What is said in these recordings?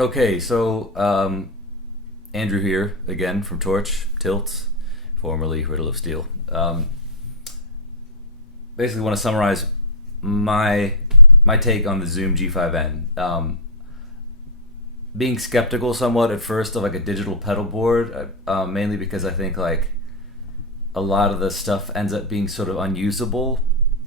Okay, so Andrew here again from Torche, Tilts, formerly Riddle of Steel. Basically, want to summarize my my take on the Zoom G5n. Being skeptical somewhat at first of like a digital pedal board, mainly because I think like a lot of the stuff ends up being sort of unusable,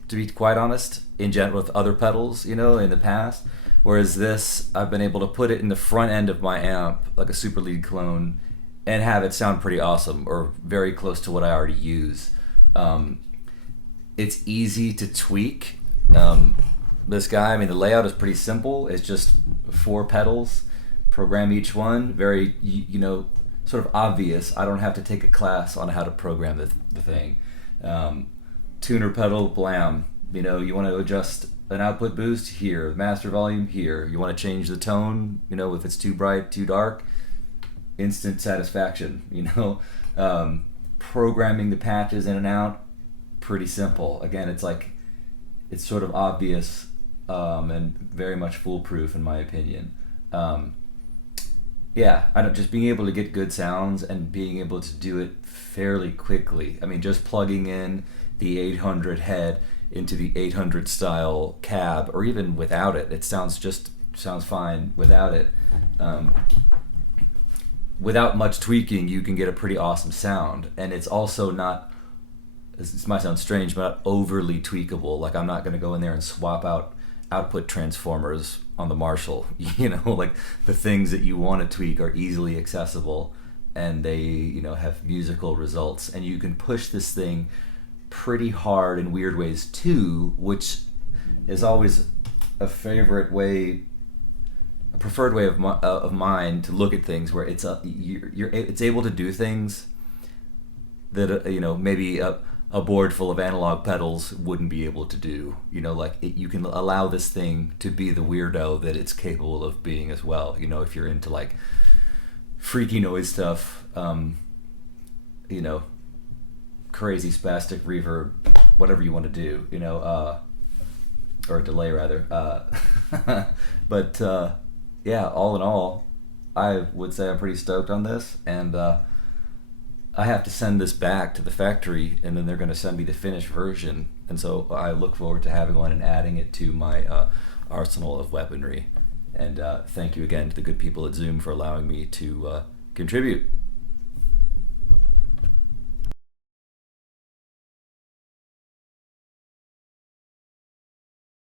to be quite honest, in general with other pedals, in the past. Whereas this, I've been able to put it in the front end of my amp, like a super lead clone, and have it sound pretty awesome or very close to what I already use. Um, it's easy to tweak. This guy, I mean, the layout is pretty simple. It's just four pedals, program each one. Very, sort of obvious. I don't have to take a class on how to program the thing. Um, Tuner pedal, blam. You want to adjust an output boost here, master volume here. You want to change the tone, if it's too bright, too dark, instant satisfaction. Programming the patches in and out, pretty simple. Again, it's sort of obvious, and very much foolproof in my opinion. Um, yeah, I don't just being able to get good sounds and being able to do it fairly quickly. I mean, just plugging in the 800 head into the 800 style cab, or even without it, it sounds fine without it. Um, Without much tweaking, you can get a pretty awesome sound, and it's also not. This might sound strange, but not overly tweakable. Like I'm not going to go in there and swap out output transformers on the Marshall. Like the things that you want to tweak are easily accessible, and they have musical results, and you can push this thing pretty hard in weird ways too, which is always a favorite way, a preferred way of mine to look at things, where it's able to do things that maybe a board full of analog pedals wouldn't be able to do. You can allow this thing to be the weirdo that it's capable of being as well. If you're into like freaky noise stuff, you know, crazy spastic reverb, whatever you want to do, or delay rather. But yeah, all in all, I would say I'm pretty stoked on this, and I have to send this back to the factory, and then they're going to send me the finished version, and so I look forward to having one and adding it to my arsenal of weaponry. And thank you again to the good people at Zoom for allowing me to contribute.